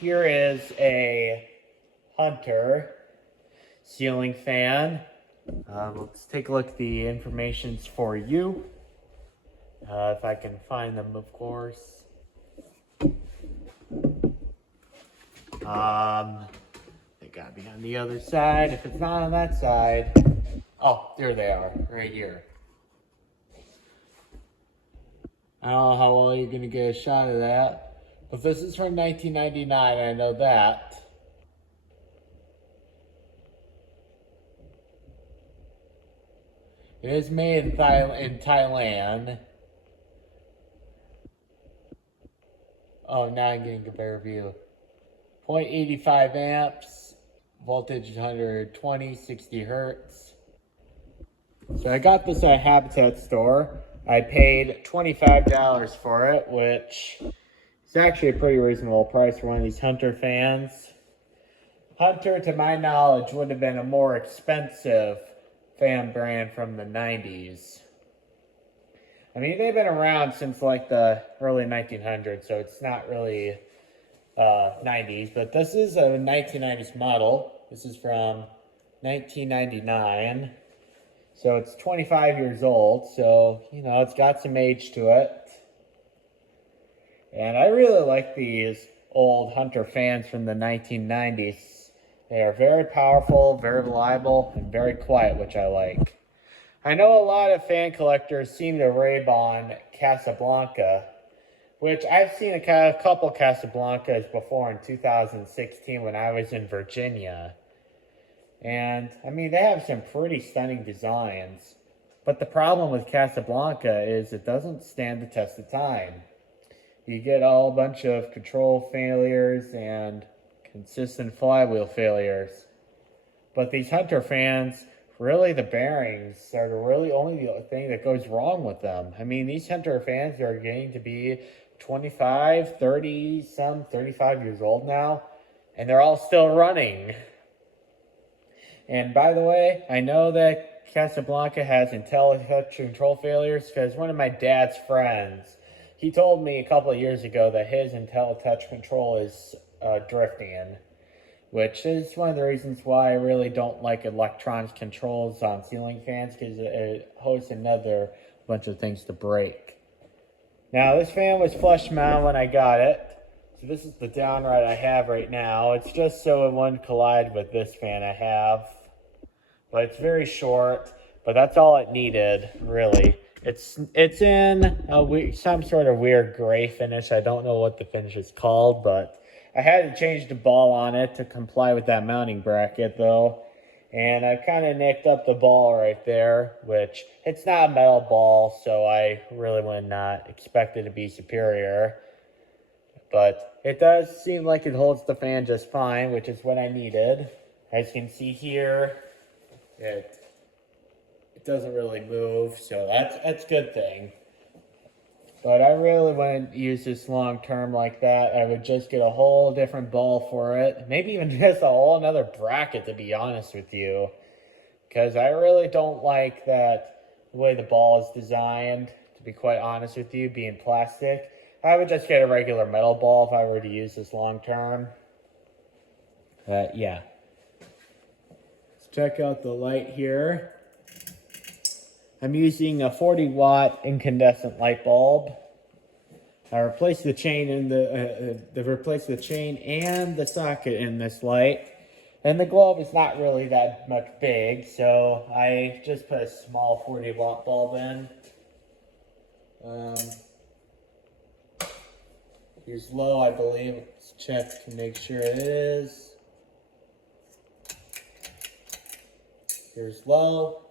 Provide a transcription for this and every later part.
Here is a Hunter ceiling fan. Let's take a look at the informations for you. If I can find them, of course. They gotta be on the other side. If it's not on that side, oh, there they are, right here. I don't know how well you're gonna get a shot of that, but this is from 1999. I know that. It is made in Thailand. Oh, now I'm getting a better view. 0.85 amps, voltage 120, 60 hertz. So I got this at Habitat store. I paid $25 for it, which is actually a pretty reasonable price for one of these Hunter fans. Hunter, to my knowledge, would have been a more expensive fan brand from the 90s. I mean, they've been around since like the early 1900s, so it's not really 90s, but this is a 1990s model. This is from 1999, so it's 25 years old, so, you know, it's got some age to it. And I really like these old Hunter fans from the 1990s. They are very powerful, very reliable, and very quiet, which I like. I know a lot of fan collectors seem to rave on Casablanca, which I've seen a couple Casablancas before in 2016 when I was in Virginia. And, I mean, they have some pretty stunning designs. But the problem with Casablanca is it doesn't stand the test of time. You get a whole bunch of control failures and consistent flywheel failures. But these Hunter fans, really the bearings are really only the thing that goes wrong with them. I mean, these Hunter fans are getting to be 25, 30, some 35 years old now, and they're all still running. And by the way, I know that Casablanca has IntelliTouch control failures because one of my dad's friends, he told me a couple of years ago that his IntelliTouch control is drifting, which is one of the reasons why I really don't like electronic controls on ceiling fans, because it hosts another bunch of things to break. Now, this fan was flush mount when I got it, so this is the downright I have right now. It's just so it wouldn't collide with this fan I have, but it's very short, but that's all it needed, really. It's in some sort of weird gray finish. I don't know what the finish is called, but I had to change the ball on it to comply with that mounting bracket, though. And I kind of nicked up the ball right there, which it's not a metal ball, so I really would not expect it to be superior. But it does seem like it holds the fan just fine, which is what I needed. As you can see here, it doesn't really move, so that's a good thing. But I really wouldn't use this long term like that. I would just get a whole different ball for it. Maybe even just a whole another bracket, to be honest with you. Because I really don't like that the way the ball is designed, to be quite honest with you, being plastic. I would just get a regular metal ball if I were to use this long term. Yeah. Let's check out the light here. I'm using a 40-watt incandescent light bulb. I replaced the chain and the chain and the socket in this light. And the globe is not really that much big, so I just put a small 40-watt bulb in. Here's low, I believe. Let's check to make sure it is. Here's low.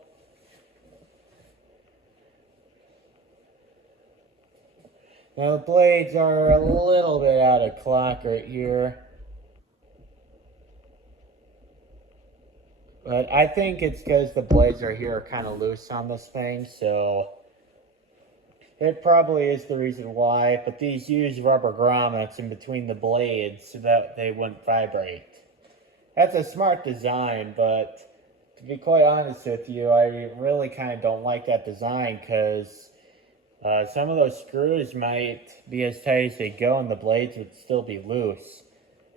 Now the blades are a little bit out of clock right here. But I think it's because the blades right here are kind of loose on this thing, so it probably is the reason why. But these use rubber grommets in between the blades so that they wouldn't vibrate. That's a smart design, but to be quite honest with you, I really kind of don't like that design because some of those screws might be as tight as they go and the blades would still be loose.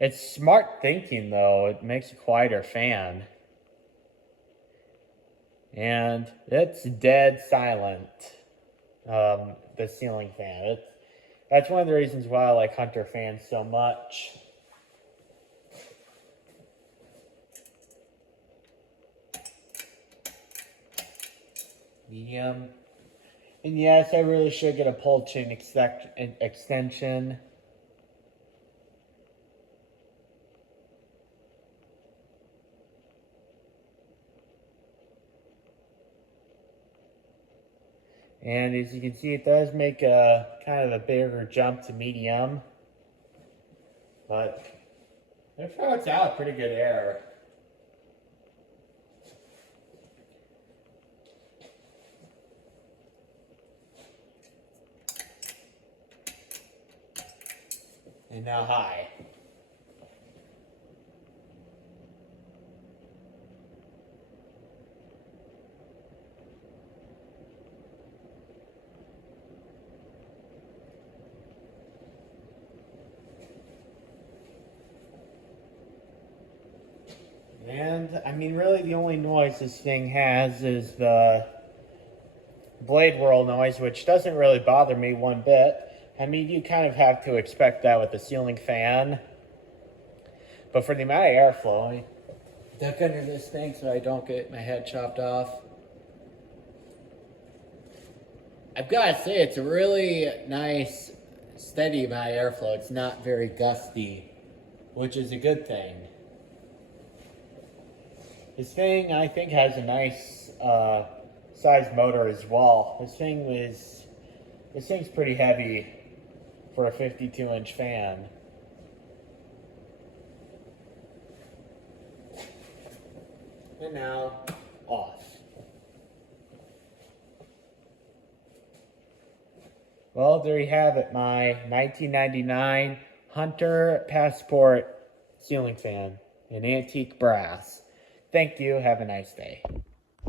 It's smart thinking, though. It makes a quieter fan. And it's dead silent, the ceiling fan. That's one of the reasons why I like Hunter fans so much. Medium. And yes, I really should get a pull chain extension. And as you can see, it does make a kind of a bigger jump to medium. But it throws out pretty good air. And now high. And, I mean, really the only noise this thing has is the blade whirl noise, which doesn't really bother me one bit. I mean, you kind of have to expect that with the ceiling fan. But for the amount of airflow, I duck under this thing so I don't get my head chopped off. I've got to say, it's a really nice, steady amount of airflow. It's not very gusty, which is a good thing. This thing, I think, has a nice size motor as well. This thing's pretty heavy for a 52-inch fan. And now, off. Well, there you have it, my 1999 Hunter Passport ceiling fan in antique brass. Thank you. Have a nice day.